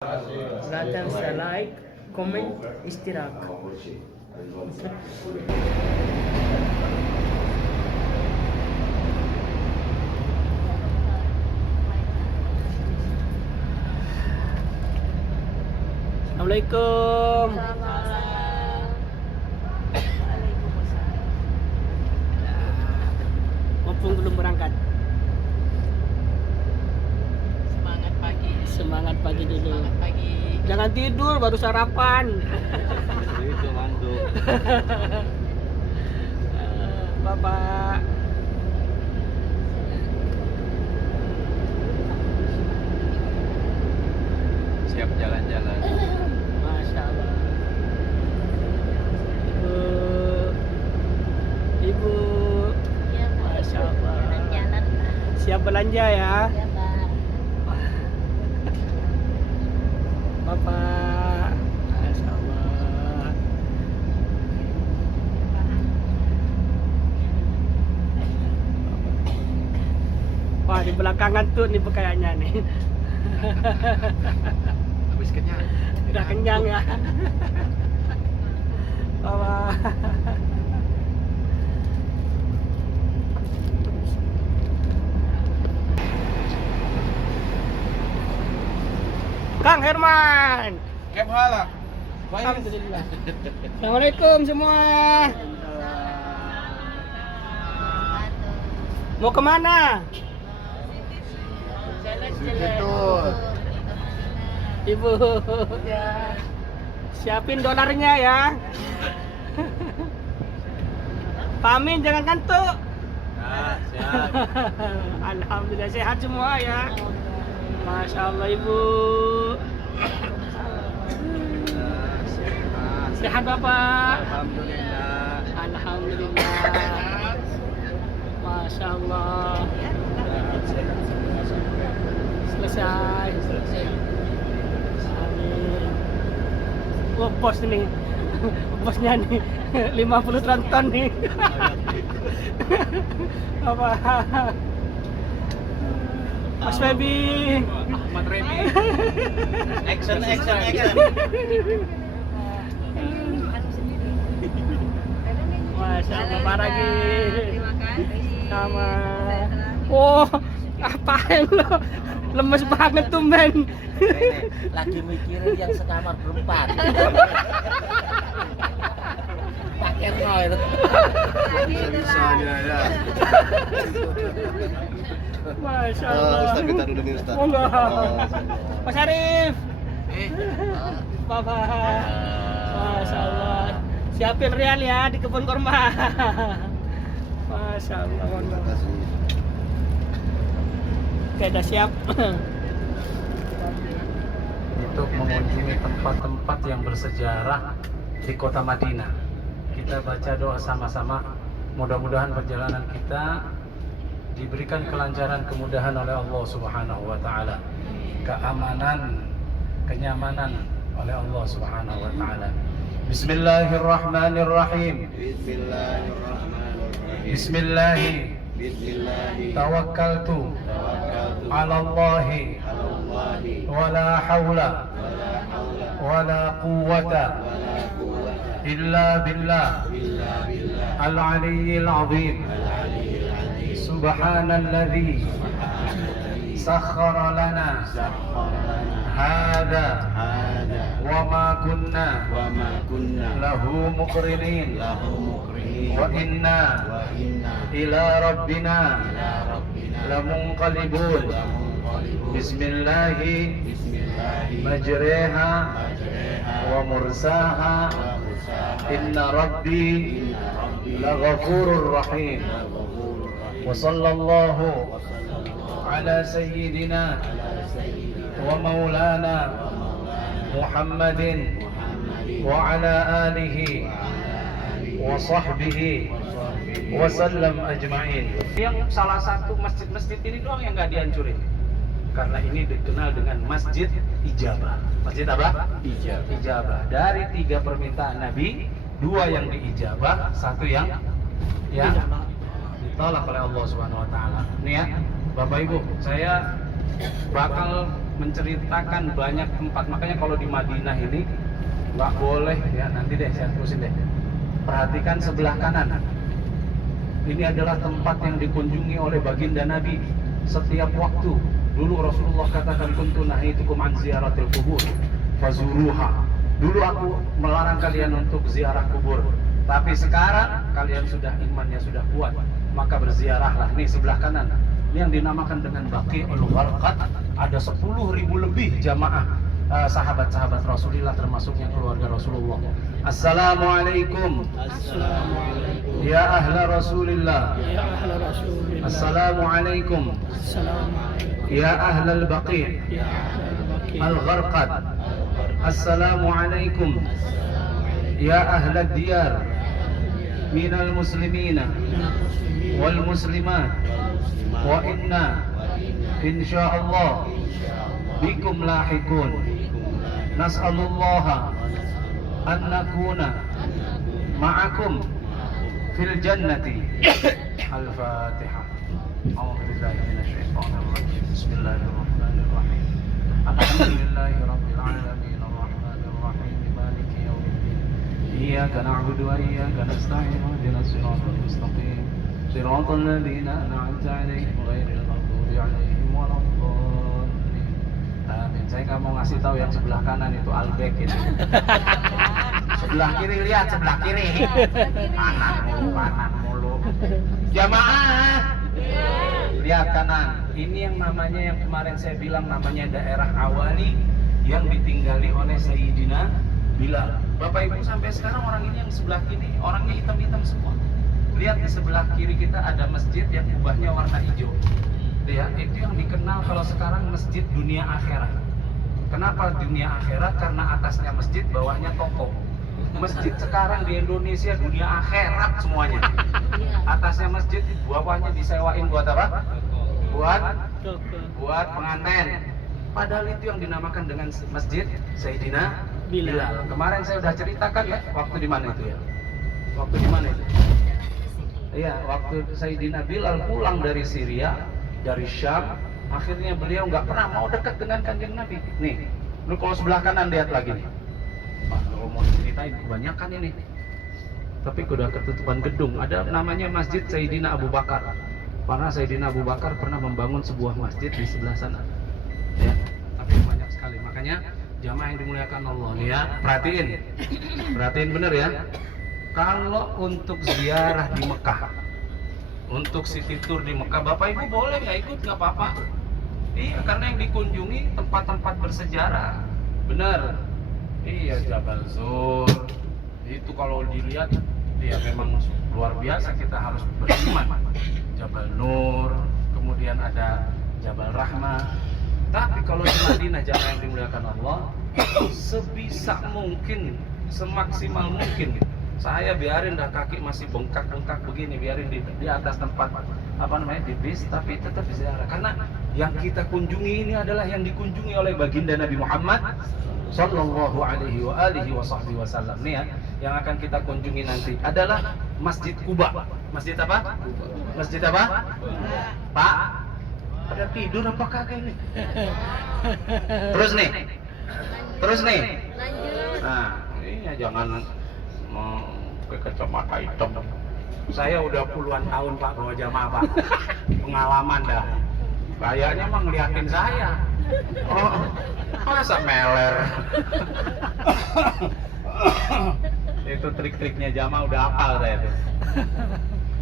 La tansa like, comment, اشتراك. Assalamualaikum. Mumpung belum berangkat. Semangat pagi dulu. Jangan tidur, baru sarapan. Itu ngantuk. Bapak. Siap jalan-jalan. Masya Allah. Ibu. Ya, Pak. Masya Allah. Jalan-jalan, Pak. Siap belanja ya. Ya, Pak. Bapak. Masya Allah. Wah, di belakangan tuh nih kayaknya nih. Habis kenyang. Udah kenyang ya. Bapak. Kang Herman. Kem halak. Alhamdulillah. Assalamualaikum semua. Mau kemana? Betul. Ibu. Siapin dolarnya ya. Pak Amin jangan kantuk. Nah, siap. Alhamdulillah sehat semua ya. Masya Allah Ibu. Sehat Bapak. Alhamdulillah. Alhamdulillah. Masya Allah. Selesai. Amin. Oh, bos nih. Bosnya nih 50 tronton nih. Apa? Mas Febi. Ahmad Remi. Action. Masya Allah Pak Ragi. Terima kasih. Sama. Oh, apain lo? Lemes banget tuh men. Lagi mikirin yang sekamar berempat. Pakai nol. Bisa-bisanya ya. Masya Allah. Ustaz minta dulu nih Ustaz. Oh enggak. Mas Arif. Bapak. Masya Allah. Siapin real ya di kebun kurma. Masya Allah. Terima kasih. Oke, udah siap. Untuk mengunjungi tempat-tempat yang bersejarah di kota Madinah. Kita baca doa sama-sama. Mudah-mudahan perjalanan kita diberikan kelancaran, kemudahan oleh Allah Subhanahu wa taala. Keamanan, kenyamanan oleh Allah Subhanahu wa taala. Bismillahirrahmanirrahim. Bismillahi tawakkaltu 'ala Allahi wala haula wala quwwata illa billah al-'aliyyil 'azim. Subhanalladzi sakhkhara lana hadza wa ma kunna lahu muqrinin wa inna ila rabbina lamunqalibun. Bismillahi majreha wa mursaha inna rabbi laghafurur rahim. Wa sallallahu ala sayyidina wa maulana Muhammadin wa ala alihi wa sahbihi wa sallam ajma'in. Yang salah satu masjid-masjid ini doang yang nggak dihancurin, karena ini dikenal dengan Masjid Ijabah. Masjid apa? Ijabah. Dari 3 permintaan Nabi, 2 yang diijabah, 1 yang ditolak oleh Allah Subhanahu wa taala. Nih ya, Bapak Ibu, saya bakal menceritakan banyak tempat. Makanya kalau di Madinah ini nggak boleh ya, nanti deh saya terusin deh. Perhatikan sebelah kanan. Ini adalah tempat yang dikunjungi oleh baginda Nabi setiap waktu. Dulu Rasulullah katakan, kuntu nahitukum an ziyaratil kubur fazuruha. Dulu aku melarang kalian untuk ziarah kubur, tapi sekarang kalian sudah imannya sudah kuat, maka berziarahlah. Nih sebelah kanan, ini yang dinamakan dengan Baqi'ul Gharqad. Ada 10.000 lebih jamaah sahabat-sahabat Rasulullah, termasuknya keluarga Rasulullah. Assalamualaikum. Assalamualaikum. Ya ahla Rasulillah. Ya ahla Rasulillah. Assalamualaikum. Assalamualaikum. Ya ahlal Baqi' Ya ahla Baqi'. Al-Gharqad. Assalamualaikum. Ya ahla diyar minal muslimina wal muslimat wa inna insyaallah bikum lahikun. Nas'alullaha an nakuna ma'akum fil jannati. Al-Fatihah. A'udzu billahi minasy syaithanir rajim. Bismillahirrahmanirrahim. Alhamdulillahi rabbil alamin arrahmanir rahim maliki yaumiddin. Iyyaka na'budu wa iyyaka nasta'in ihdinas siratal mustaqim. Siratal ladzina an'amta 'alaihim ghairil maghdubi 'alaihim waladdallin. Amin. Saya nggak mau ngasih tahu yang sebelah kanan itu Albek ini. Sebelah kiri, lihat sebelah kiri. Kanan mulu. Jamaah. Lihat kanan. Ini yang namanya, yang kemarin saya bilang namanya daerah Awali, yang ditinggali oleh Sayyidina Bilal. Bapak Ibu, sampai sekarang orang ini yang sebelah kiri orangnya hitam-hitam semua. Lihat di sebelah kiri kita ada masjid yang kubahnya warna hijau. Ya, itu yang dikenal kalau sekarang masjid dunia akhirat. Kenapa dunia akhirat? Karena atasnya masjid, bawahnya toko. Masjid sekarang di Indonesia dunia akhirat semuanya. Atasnya masjid, bawahnya disewain buat apa? Buat pengantin. Padahal itu yang dinamakan dengan masjid Sayyidina Bilal. Kemarin saya sudah ceritakan ya, waktu di mana itu ya? Waktu di mana itu? Iya, waktu Sayyidina Bilal pulang dari Syria, dari Syam, akhirnya beliau nggak pernah mau dekat dengan kanjeng Nabi. Nih, lu kalau sebelah kanan lihat lagi nih. Wah, kalau mau diceritain kebanyakan ini. Tapi udah ketutupan gedung. Ada namanya Masjid Sayyidina Abu Bakar. Karena Sayyidina Abu Bakar pernah membangun sebuah masjid di sebelah sana. Ya, tapi banyak sekali. Makanya jamaah yang dimuliakan Allah nih ya, perhatiin bener ya. Kalau untuk ziarah di Mekah, untuk city tour di Mekah, Bapak Ibu boleh nggak ikut, nggak apa-apa. Iya, karena yang dikunjungi tempat-tempat bersejarah. Bener. Iya, Jabal Zur. Itu kalau dilihat, ya memang luar biasa, kita harus beriman. Jabal Nur, kemudian ada Jabal Rahmah. Tapi kalau di Madinah, jamaah yang dimuliakan Allah, sebisa mungkin, semaksimal mungkin, saya biarin dah kaki masih bengkak-bengkak begini, biarin di atas tempat apa namanya, di bis, tapi tetap ziarah. Karena yang kita kunjungi ini adalah yang dikunjungi oleh baginda Nabi Muhammad Sallallahu alaihi wa alihi wa sahbihi wasallam. Nih ya, yang akan kita kunjungi nanti adalah Masjid Quba. Masjid apa? Masjid apa? Pak? Pada tidur apa kagak ini? Terus nih. Lanjut. Nah, ini jangan ke kacamata hitam. Saya udah puluhan tahun Pak bawa jamaah Pak. Pengalaman dah. Kayaknya emang ngeliatin saya. Oh, masa meler. Itu trik-triknya jamaah udah hafal saya itu.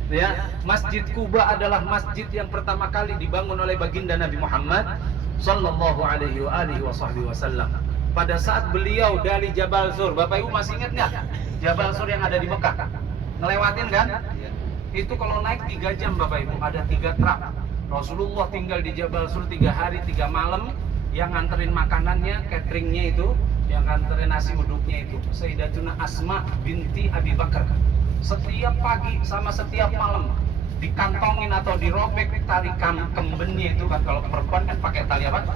Ya, Masjid Quba adalah masjid yang pertama kali dibangun oleh baginda Nabi Muhammad Sallallahu alaihi wa alihi wasallam. Pada saat beliau dari Jabal Sur, Bapak Ibu masih ingat nggak? Jabal Sur yang ada di Mekah, ngelewatin kan? Itu kalau naik 3 jam Bapak Ibu, ada 3 truk. Rasulullah tinggal di Jabal Sur 3 hari 3 malam. Yang nganterin makanannya, cateringnya itu, yang nganterin nasi uduknya itu Sayyidatuna Asma binti Abi Bakar. Setiap pagi sama setiap malam dikantongin atau dirobek tali kembennya itu kan. Kalau perempuan kan pakai tali apa?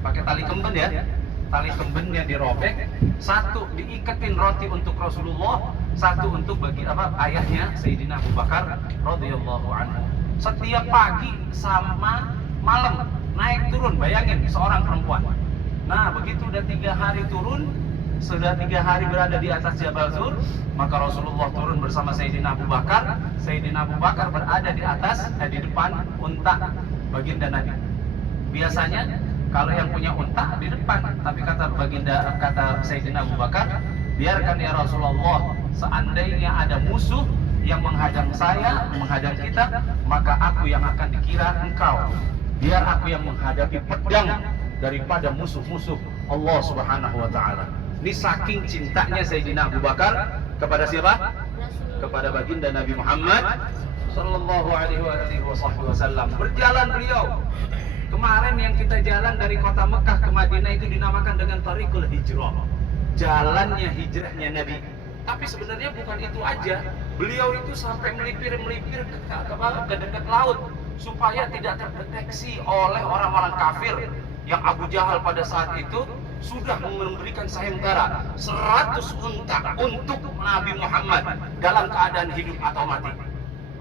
Pakai tali kemben ya. Tali kembennya dirobek, satu diiketin roti untuk Rasulullah, satu untuk bagi apa, ayahnya Sayyidina Abu Bakar radhiyallahu anhu. Setiap pagi sama malam naik turun, bayangin seorang perempuan Nah, begitu udah 3 hari turun, sudah 3 hari berada di atas Jabal Zur, maka Rasulullah turun bersama Sayyidina Abu Bakar. Sayyidina Abu Bakar berada di atas, di depan unta baginda Nabi. Biasanya kalau yang punya unta di depan, tapi kata Sayyidina Abu Bakar, biarkan ya Rasulullah, seandainya ada musuh yang menghadang saya, menghadang kita, maka aku yang akan dikira engkau. Biar aku yang menghadapi pedang daripada musuh-musuh Allah Subhanahu wa taala. Ini saking cintanya Sayyidina Abu Bakar kepada siapa? Kepada baginda Nabi Muhammad sallallahu alaihi wasallam. Berjalan beliau. Kemarin yang kita jalan dari kota Mekah ke Madinah itu dinamakan dengan Tariqul Hijrah. Jalannya hijrahnya Nabi. Tapi sebenarnya bukan itu aja. Beliau itu sampai melipir ke dekat laut supaya tidak terdeteksi oleh orang-orang kafir yang Abu Jahal pada saat itu sudah memberikan sayembara 100 unta untuk Nabi Muhammad dalam keadaan hidup atau mati.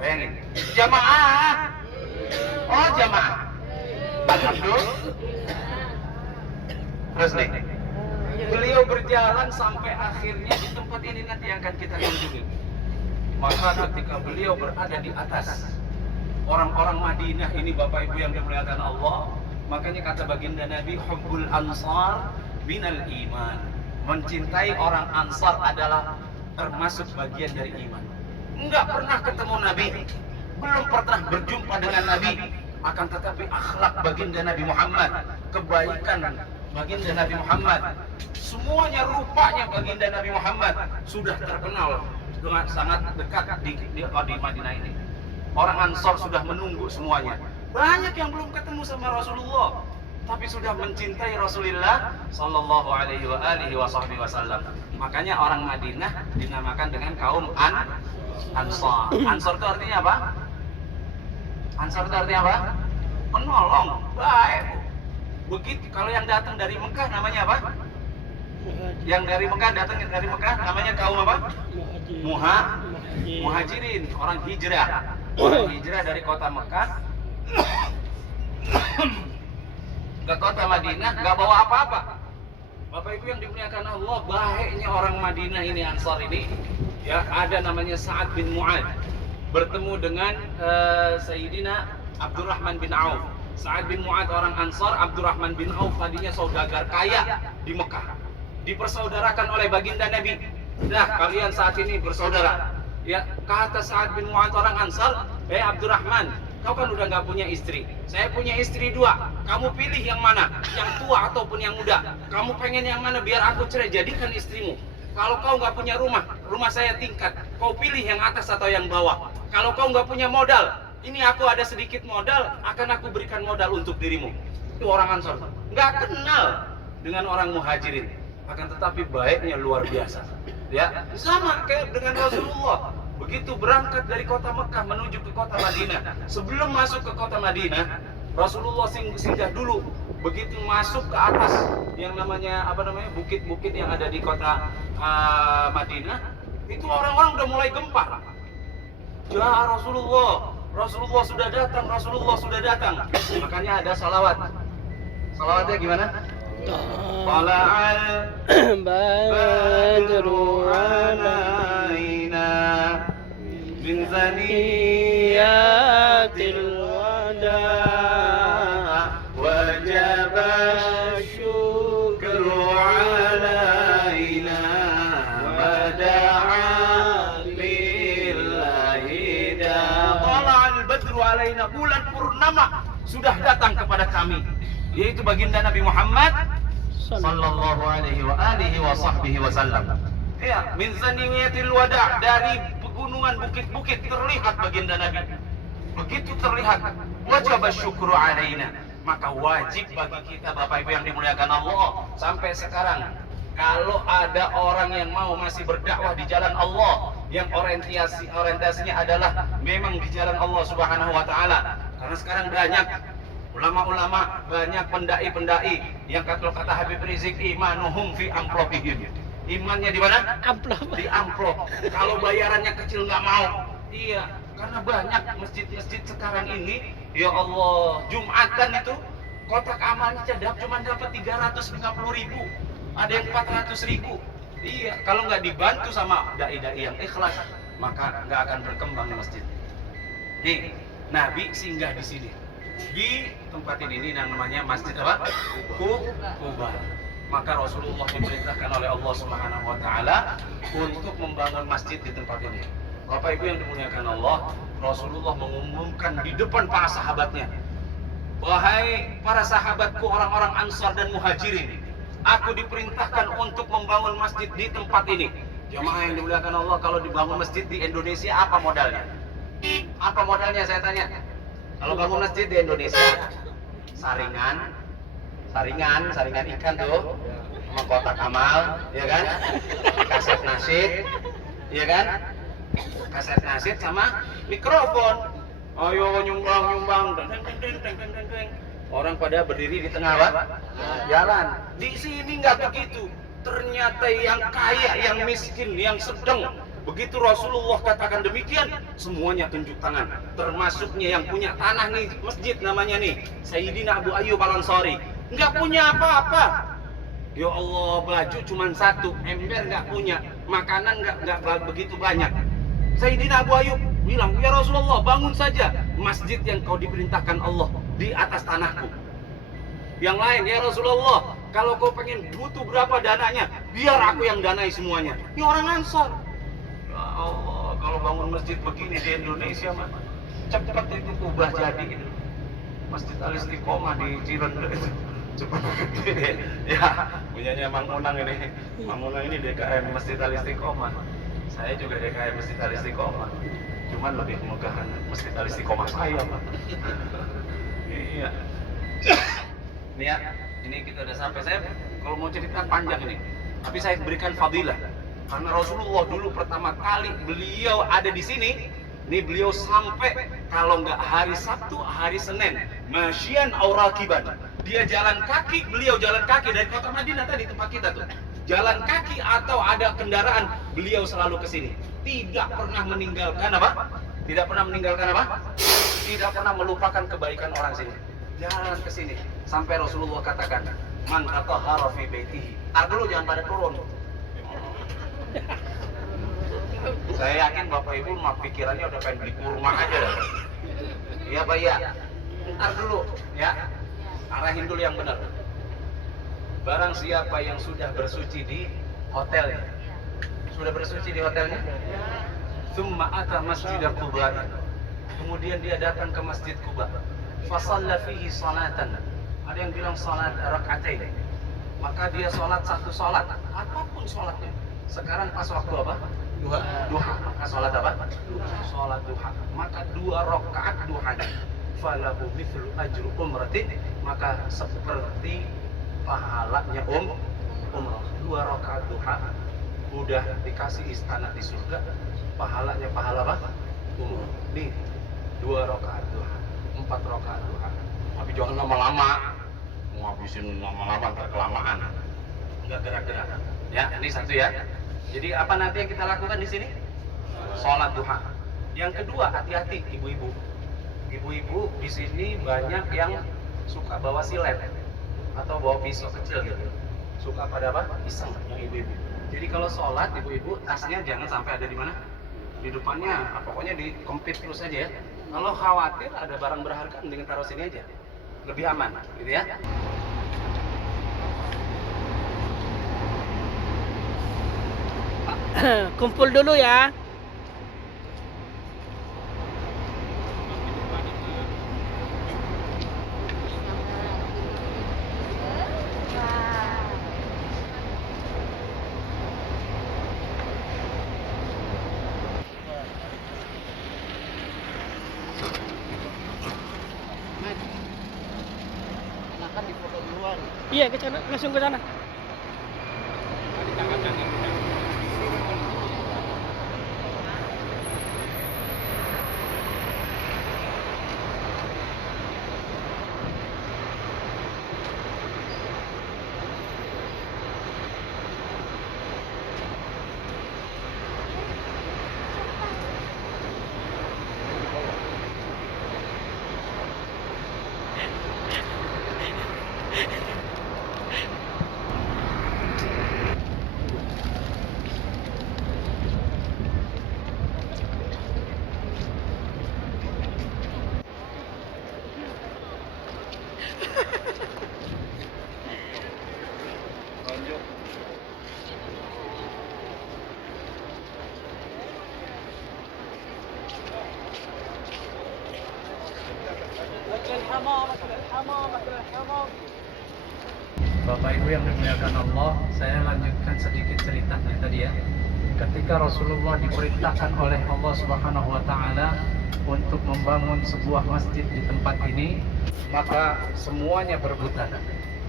Bayangin, jamaah. Oh jamaah. Alhamdulillah. Terus nih, beliau berjalan sampai akhirnya di tempat ini nanti yang akan kita kunjungi. Maka ketika beliau berada di atas, orang-orang Madinah ini Bapak Ibu yang dimuliakan Allah, makanya kata baginda Nabi, hubbul ansar minal iman. Mencintai orang Ansar adalah termasuk bagian dari iman. Enggak pernah ketemu Nabi, belum pernah berjumpa dengan Nabi, akan tetapi akhlak baginda Nabi Muhammad, kebaikan baginda Nabi Muhammad, semuanya rupanya baginda Nabi Muhammad sudah terkenal dengan sangat dekat di Madinah ini. Orang Ansar sudah menunggu semuanya. Banyak yang belum ketemu sama Rasulullah, tapi sudah mencintai Rasulullah sallallahu alaihi wasallam. Makanya orang Madinah dinamakan dengan kaum Ansar. Ansar itu artinya apa? Ansar itu artinya apa? Penolong, baik. Begitu kalau yang datang dari Mekah namanya apa? Yang dari Mekah datang dari Mekah namanya kaum apa? Muhajirin, orang hijrah. Orang hijrah dari kota Mekah ke kota Madinah, nggak bawa apa-apa. Bapak Ibu yang dimuliakan Allah, baiknya orang Madinah ini, Ansar ini, ya ada namanya Sa'ad bin Mu'adz, bertemu dengan Sayyidina Abdurrahman bin Auf. Sa'ad bin Mu'adz orang Ansar, Abdurrahman bin Auf tadinya saudagar kaya di Mekah, dipersaudarakan oleh baginda Nabi. Nah, kalian saat ini bersaudara. Ya, kata Sa'ad bin Mu'adz orang Ansar, Abdurrahman, kau kan udah nggak punya istri. Saya punya istri 2. Kamu pilih yang mana? Yang tua ataupun yang muda? Kamu pengen yang mana biar aku cerai? Jadikan istrimu. Kalau kau nggak punya rumah saya tingkat. Kau pilih yang atas atau yang bawah. Kalau kau nggak punya modal, ini aku ada sedikit modal, akan aku berikan modal untuk dirimu. Itu orang Ansar. Nggak kenal dengan orang Muhajirin. Akan tetapi baiknya luar biasa. Ya, sama kayak dengan Rasulullah. Begitu berangkat dari kota Mekah menuju ke kota Madinah, sebelum masuk ke kota Madinah, Rasulullah singgah dulu. Begitu masuk ke atas yang namanya bukit-bukit yang ada di kota Madinah, itu orang-orang udah mulai gempar. Ya Rasulullah sudah datang, Rasulullah sudah datang. Makanya ada salawat. Salawatnya gimana? Tala'al badru alaina min zaniyatil wada' wajaba syukru alaina wada'a lillahi da. Tala'al badru alaina, bulan purnama sudah datang kepada kami, yaitu baginda Nabi Muhammad sallallahu alaihi wasallam. Ya, min zaniyatil wada', dari pegunungan bukit-bukit terlihat baginda Nabi. Begitu terlihat, wajib syukru alaina, maka wajib bagi kita Bapak Ibu yang dimuliakan Allah sampai sekarang, kalau ada orang yang mau masih berdakwah di jalan Allah, yang orientasinya adalah memang di jalan Allah Subhanahu wa taala. Karena sekarang banyak ulama-ulama, banyak pendai-pendai yang kata Habib Rizik, imanuhum fi amplopihim. Imannya di mana? Amplop. Di amplop. Kalau bayarannya kecil nggak mau. Iya, karena banyak masjid-masjid sekarang ini, ya Allah, Jumatan itu kotak amalnya cadap cuma dapat 350.000, ada yang 400.000. Iya, kalau nggak dibantu sama dai-dai yang ikhlas, maka nggak akan berkembang masjid. Nih, Nabi singgah di sini, di tempat ini namanya masjid apa? Kuba. Maka Rasulullah diperintahkan oleh Allah Subhanahu Wa Taala untuk membangun masjid di tempat ini. Bapak Ibu yang dimuliakan Allah, Rasulullah mengumumkan di depan para sahabatnya, wahai para sahabatku orang-orang Ansar dan Muhajirin, aku diperintahkan untuk membangun masjid di tempat ini. Jamaah yang dimuliakan Allah, kalau dibangun masjid di Indonesia apa modalnya? Apa modalnya saya tanya? Kalau bangun masjid di Indonesia, saringan ikan tuh, sama kotak amal, ya kan? Kaset nasyid, ya kan? Kaset nasyid sama mikrofon. Ayo nyumbang, deng. Orang pada berdiri di tengah jalan. Di sini nggak begitu. Ternyata yang kaya, yang miskin, yang sedang. Begitu Rasulullah katakan demikian, semuanya tunjuk tangan. Termasuknya yang punya tanah nih, masjid namanya nih, Sayyidina Abu Ayyub Al-Ansari. Nggak punya apa-apa. Ya Allah, baju cuma satu, ember nggak punya, makanan nggak begitu banyak. Sayyidina Abu Ayyub bilang, ya Rasulullah, bangun saja masjid yang kau diperintahkan Allah di atas tanahku. Yang lain, ya Rasulullah, kalau kau pengen butuh berapa dananya, biar aku yang danai semuanya. Ini orang Ansar. Ya Allah, kalau bangun masjid begini di Indonesia mah cepat itu ubah jadi. Masjid Al-Istiqomah di Cirende itu cepat gede. Ya, punyanya Mang Munang ini. Mang Munang ini DKM Masjid Al-Istiqomah. Saya juga DKM Masjid Al-Istiqomah. Cuman lebih megahan Masjid Al-Istiqomah saya, Pak. Iya. Nih ya, ini kita udah sampai. Saya kalau mau cerita panjang ini, tapi saya berikan fadilah. Karena Rasulullah dulu pertama kali beliau ada di sini, nih beliau sampai kalau nggak hari Sabtu, hari Senin, masyian aw rakiban. Dia jalan kaki, beliau jalan kaki dari kota Madinah tadi tempat kita tuh. Jalan kaki atau ada kendaraan, beliau selalu ke sini. Tidak pernah meninggalkan apa? Tidak pernah meninggalkan apa? Tidak pernah melupakan kebaikan orang sini. Jalan ke sini sampai Rasulullah katakan, "Man tatahhara fi baitihi." Dulu jangan pada turun. Saya yakin Bapak Ibu mah pikirannya udah pengen beli kurma aja dah. Iya Pak, iya. Ntar dulu ya. Arahin dulu yang benar. Barang siapa yang sudah bersuci di hotelnya, sudah bersuci di hotelnya, tsumma ata masjid Quba, kemudian dia datang ke masjid Quba, fasalla fihi salatan, ada yang bilang salat rakaatain, maka dia sholat satu sholat, apapun sholatnya. Sekarang pas waktu apa? Duha. Maka sholat apa? Sholat duha. Maka 2 rakaat duhanya, falahu mithlu ajru umratin, maka seperti pahalanya umrah. 2 rakaat duha udah dikasih istana di surga, pahalanya pahala apa? Umrah. Nih 2 rakaat duha, 4 rakaat duha. Tapi jangan lama-lama, mau habisin lama-lama ntar kelamaan, nggak gerak-gerak. Ya, ini satu ya. Jadi apa nanti yang kita lakukan di sini? Sholat duha. Yang kedua, hati-hati ibu-ibu. Ibu-ibu di sini banyak yang suka bawa silet atau bawa pisau kecil gitu. Suka pada apa? Iseng yang ibu-ibu. Jadi kalau sholat ibu-ibu, tasnya jangan sampai ada di mana? Di depannya, pokoknya dikempit terus aja ya. Kalau khawatir ada barang berharga, mending taruh sini aja. Lebih aman, gitu ya. Kumpul dulu ya. Enakan di foto duluan. Iya, ke sana, langsung ke sana. Bapak Ibu yang dimuliakan Allah, saya lanjutkan sedikit ceritanya tadi ya. Ketika Rasulullah diperintahkan oleh Allah Subhanahu wa taala untuk membangun sebuah masjid di tempat ini, maka semuanya berebutan.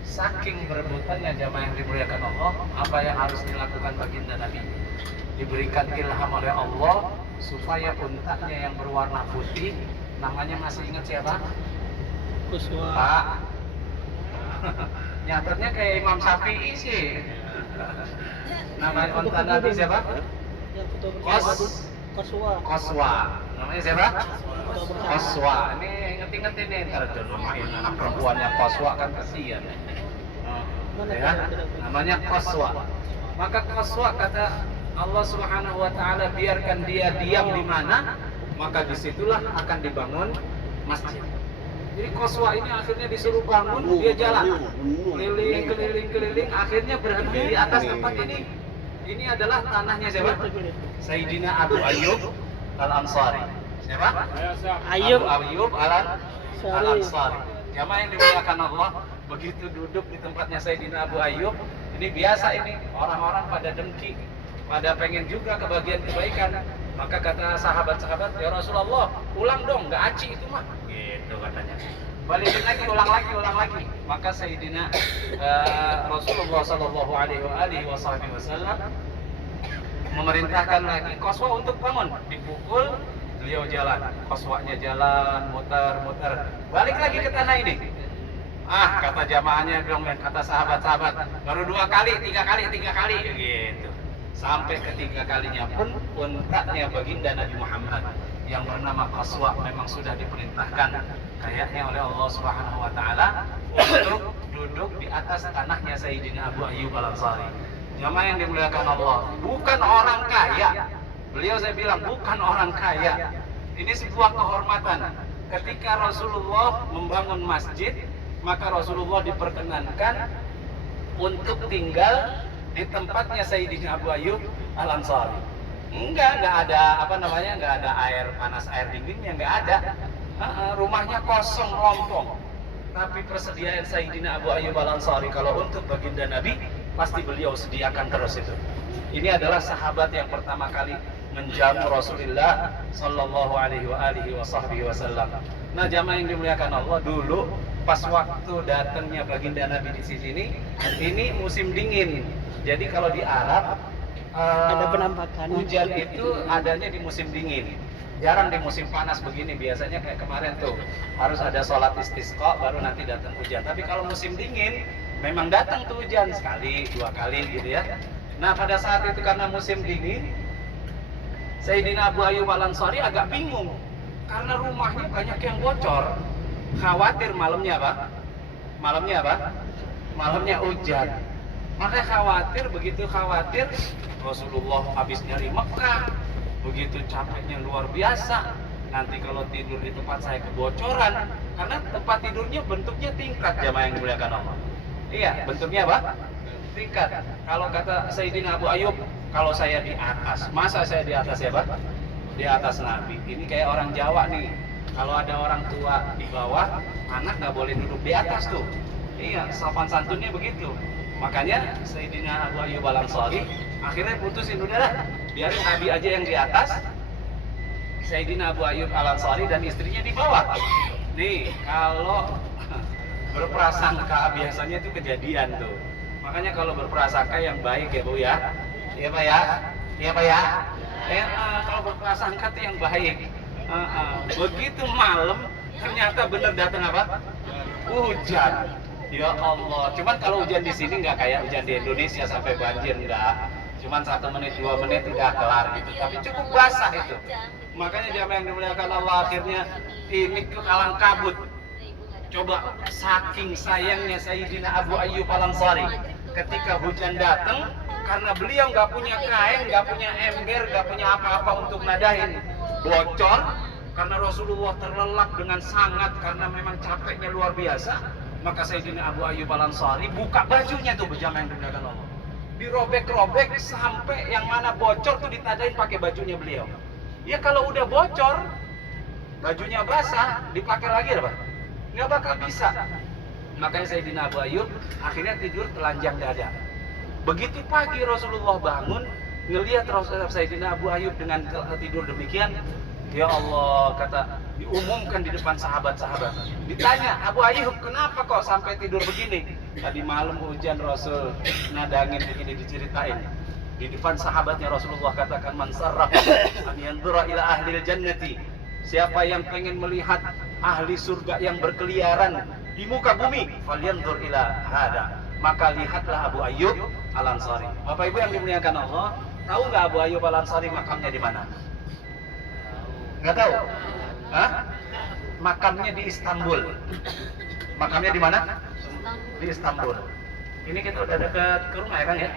Saking berebutannya jamaah yang dimuliakan Allah, apa yang harus dilakukan baginda Nabi? Diberikan ilham oleh Allah supaya untanya yang berwarna putih, namanya masih ingat siapa? Kuswa. Pak. Nyatetnya kayak Imam Syafi'i sih. Nama unta Nabi siapa? Koswa. Namanya siapa? Koswa. Ini inget-inget ini, ntar namain anak perempuannya Koswa kan kasihan. Ya, namanya Koswa. Maka Koswa kata Allah Subhanahu wa taala, biarkan dia diam di mana, maka disitulah akan dibangun masjid. Jadi Koswa ini akhirnya disuruh bangun, dia jalan keliling, akhirnya berhenti di atas tempat ini. Ini adalah tanahnya siapa? Sayyidina Abu Ayyub Al-Ansari. Siapa? Ayyub. Abu Ayyub Al-Ansari. Jamaah yang dimuliakan Allah, begitu duduk di tempatnya Sayyidina Abu Ayyub, ini biasa ini orang-orang pada dengki, pada pengen juga kebagian kebaikan. Maka kata sahabat-sahabat, ya Rasulullah, ulang dong, nggak aci itu mah. Gitu katanya. Balikin lagi, ulang lagi. Maka Sayyidina Rasulullah Sallallahu Alaihi Wasallam memerintahkan lagi Koswa untuk bangun. Dipukul, beliau jalan. Koswanya jalan, muter. Balik lagi ke tanah ini. Kata jamaahnya bilang, kata sahabat-sahabat, baru 2 kali, 3 kali, gitu. Sampai ketiga kalinya pun untanya baginda Nabi Muhammad yang bernama Koswa memang sudah diperintahkan kayaknya oleh Allah Subhanahu wa taala untuk duduk di atas tanahnya Sayyidina Abu Ayyub Al-Ansari. Jamaah yang dimuliakan Allah, bukan orang kaya. Beliau saya bilang bukan orang kaya. Ini sebuah kehormatan. Ketika Rasulullah membangun masjid, maka Rasulullah diperkenankan untuk tinggal di tempatnya Sayyidina Abu Ayyub Al-Ansari. Enggak ada enggak ada air panas, air dinginnya enggak ada. Rumahnya kosong lompong. Tapi persediaan Sayyidina Abu Ayyub Al-Ansari kalau untuk baginda Nabi pasti beliau sediakan terus itu. Ini adalah sahabat yang pertama kali menjamu Rasulullah Sallallahu Alaihi Wasallam. Nah, jamaah yang dimuliakan Allah, dulu pas waktu datangnya baginda Nabi di sini, ini musim dingin. Jadi kalau di Arab Ada penampakan. hujan itu adanya di musim dingin. Jarang di musim panas begini. Biasanya kayak kemarin tuh harus ada sholat istisqa baru nanti datang hujan. Tapi kalau musim dingin memang datang tuh hujan sekali, 2 kali gitu ya. Nah, pada saat itu karena musim dingin, Sayyidina Abu Ayyub Al-Ansari agak bingung karena rumahnya banyak yang bocor. Khawatir malamnya apa? Malamnya hujan. Makanya begitu khawatir, Rasulullah habis dari Mekah, begitu capeknya luar biasa. Nanti kalau tidur di tempat saya kebocoran, karena tempat tidurnya bentuknya tingkat, jamaah yang dimuliakan Allah. Iya, bentuknya apa? Tingkat. Kalau kata Sayyidina Abu Ayyub, kalau saya di atas, masa saya di atas ya Pak? Di atas Nabi. Ini kayak orang Jawa nih. Kalau ada orang tua di bawah, anak nggak boleh duduk di atas tuh. Iya, sopan santunnya begitu. Makanya Sayyidina Abu Ayyub Al-Ansari akhirnya putusin, udahlah biarin Nabi aja yang di atas, Sayyidina Abu Ayyub Al-Ansari dan istrinya di bawah. Nih, kalau berprasangka biasanya itu kejadian tuh. Makanya kalau berprasangka yang baik ya Bu ya. Iya Pak ya? Iya Pak ya? Kalau berprasangka itu yang baik. Begitu malam ternyata bener datang apa? Hujan. Ya Allah, cuman kalau hujan di sini nggak kayak hujan di Indonesia sampai banjir, nggak. Cuman 1 menit, 2 menit udah kelar gitu. Tapi cukup basah itu. Makanya jamaah yang dimuliakan Allah, akhirnya ini ke kalang kabut. Coba saking sayangnya Sayyidina Abu Ayyub Al-Ansari ketika hujan datang, karena beliau nggak punya kain, nggak punya ember, nggak punya apa-apa untuk nadahin, bocor. Karena Rasulullah terlelap dengan sangat karena memang capeknya luar biasa. Maka Sayyidina Abu Ayyub Al-Ansari buka bajunya tuh, berjamaah yang dimuliakan Allah. Dirobek-robek sampai yang mana bocor tuh ditadain pakai bajunya beliau. Ya kalau udah bocor, bajunya basah, dipakai lagi apa? nggak bakal bisa. Makanya Sayyidina Abu Ayyub akhirnya tidur telanjang dada. Begitu pagi Rasulullah bangun, ngelihat Sayyidina Abu Ayyub dengan tidur demikian, ya Allah, kata, diumumkan di depan sahabat-sahabat. Ditanya, Abu Ayyub, kenapa kok sampai tidur begini? Tadi malam hujan Rasul, nadangin begini, diceritain. Di depan sahabatnya Rasulullah katakan, man sarraf an yanzura ila ahlil jannati. Siapa yang pengen melihat ahli surga yang berkeliaran di muka bumi, falyanzur ila hada. Maka lihatlah Abu Ayyub Al-Ansari. Bapak Ibu yang dimuliakan Allah, tahu nggak Abu Ayyub Al-Ansari makamnya di mana? Nggak tahu? Hah? Makamnya di Istanbul. Makamnya di mana? Di Istanbul. Ini kita udah dekat ke rumah ya Kang ya?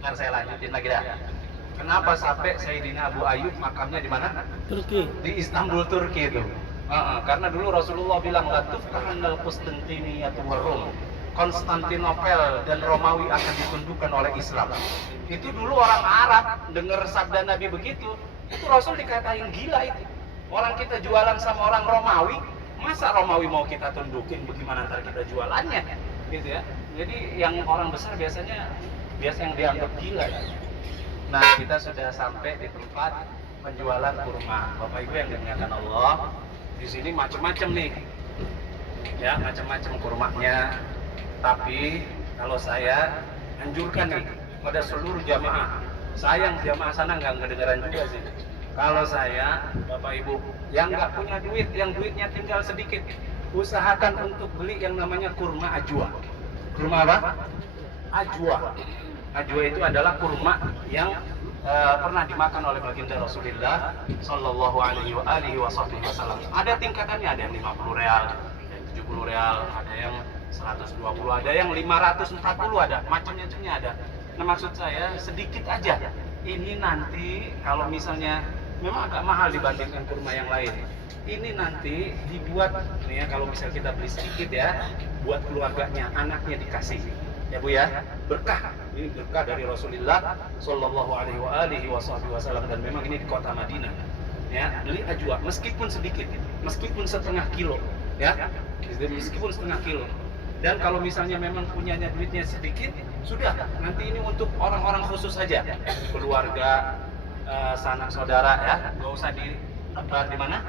Ntar saya lanjutin lagi dah. Kenapa sampai Sayyidina Abu Ayyub makamnya di mana? Turki. Di Istanbul, Turki itu. Karena dulu Rasulullah bilang, la tuftahanal Konstantiniyatu wa Rom. Konstantinopel dan Romawi akan ditundukkan oleh Islam. Itu dulu orang Arab dengar sabda Nabi begitu, itu Rasul dikatain gila itu. Orang kita jualan sama orang Romawi, masa Romawi mau kita tundukin, bagaimana ntar kita jualannya? Gitu ya. Jadi yang orang besar biasanya yang dianggap gila. Nah, kita sudah sampai di tempat penjualan kurma. Bapak Ibu yang dimuliakan Allah, di sini macam-macam nih. Ya, macam-macam kurmanya. Tapi kalau saya anjurkan nih pada seluruh jamaah, sayang jamaah sana nggak kedengeran juga sih. Kalau saya, Bapak Ibu, yang nggak punya duit, yang duitnya tinggal sedikit, usahakan untuk beli yang namanya kurma ajwa. Kurma apa? Ajwa. Ajwa itu adalah kurma yang pernah dimakan oleh baginda Rasulullah Sallallahu Alaihi Wasallam. Ada tingkatannya, ada yang 50 real, ada yang 70 real, ada yang 120, ada yang 540, ada macam-macamnya ada. Nah, maksud saya sedikit aja. Ini nanti kalau misalnya memang agak mahal dibandingkan kurma yang lain. Ini nanti dibuat nih ya, kalau misalnya kita beli sedikit ya, buat keluarganya, anaknya dikasih. Ya Bu ya, berkah. Ini berkah dari Rasulullah Sallallahu Alaihi Wasallam, dan memang ini di kota Madinah. Ya, beli ajwa meskipun sedikit, meskipun setengah kilo, ya, meskipun setengah kilo. Dan kalau misalnya memang punyanya duitnya sedikit, sudah, nanti ini untuk orang-orang khusus saja, keluarga, sanak saudara ya, nggak usah ditebar di mana,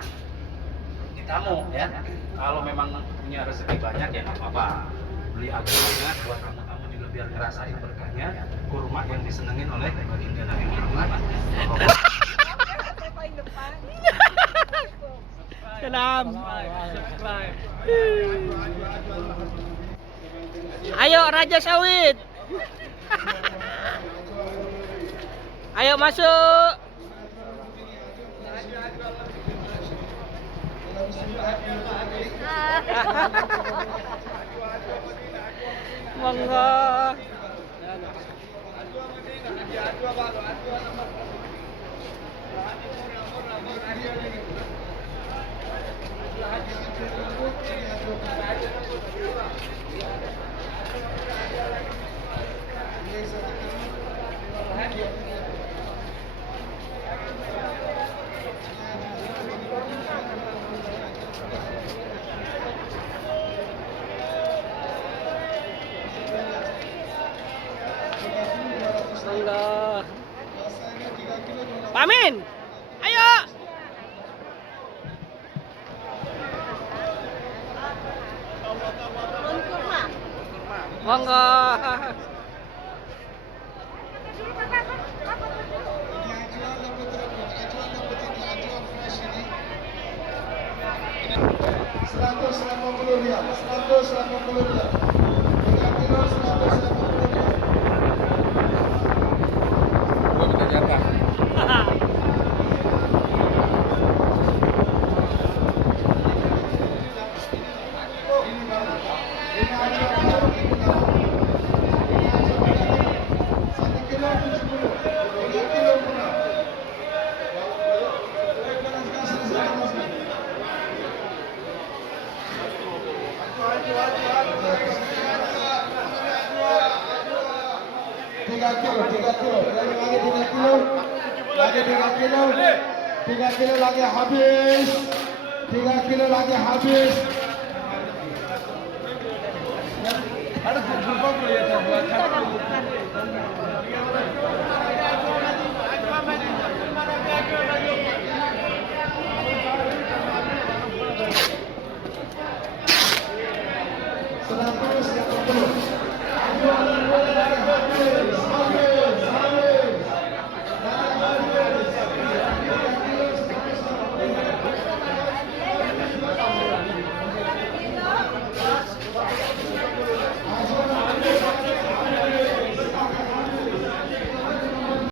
di tamu ya. Kalau memang punya rezeki banyak ya nggak apa-apa, beli ajwanya buat tamu-tamu juga biar ngerasain berkahnya kurma yang disenengin oleh baginda Nabi Muhammad. Salam. Ayo Raja Sawit. Ayo masuk. Monggo. Monggo. Pak Amin, ayo. Monggo. Tiga kilo lagi habis. 3 kilo lagi habis.